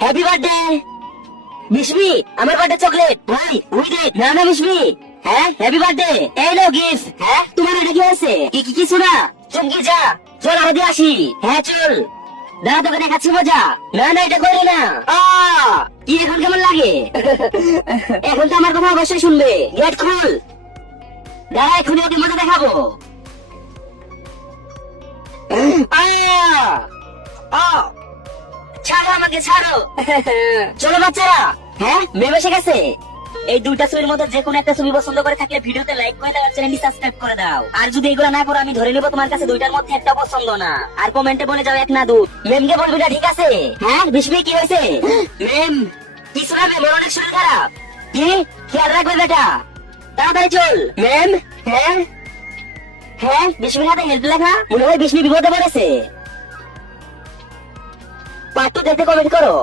Happy birthday বিশমি, আমার birthday chocolate ভাই with it. না না বিশমি, হ্যাঁ হ্যাপি বার্থডে, এই লো গিফট। হ্যাঁ তোমার এটা কি হয়েছে? কি কিছু না, চমকি যা, চল আরো দিয়ে আসি। হ্যাঁ চল, দাঁড়া তোকে দেখাচ্ছি মজা। না না এটা করো না। কি এখন কেমন লাগে? এখন তো আমার কথা অবশ্যই শুনবে। গেট খুল, দাঁড়া এক্ষুনি ওকে মজা দেখাবো। ছাড়ো আমাকে ছাড়ো। চলো বাচ্চারা। হ্যাঁ মেয়ে বসে গেছে। এই দুইটা ছবির মধ্যে যে কোনো একটা ছবি পছন্দ করে থাকলে ভিডিওতে লাইক করে দাও, চ্যানেলটি সাবস্ক্রাইব করে দাও। আর যদি এগুলো না করো আমি ধরে নেবো তোমার কাছে দুইটার মধ্যে একটা পছন্দ না। আর কমেন্টে বলে যাও এক না দুই। মেমকে বলবি না, ঠিক আছে? হ্যাঁ বিস্মি কি হয়েছে? মেম কিছু না, মেম অনেক শরীর খারাপ। কি খেয়াল রাখবে বেটা, তাড়াতাড়ি চল। মেম হ্যাঁ হ্যাঁ বিস্মির হাতে হেল্প লেখা, মনে হয় বিস্মি বিপদে পড়েছে। পার্ট 2 দেখতে কমেন্ট করো।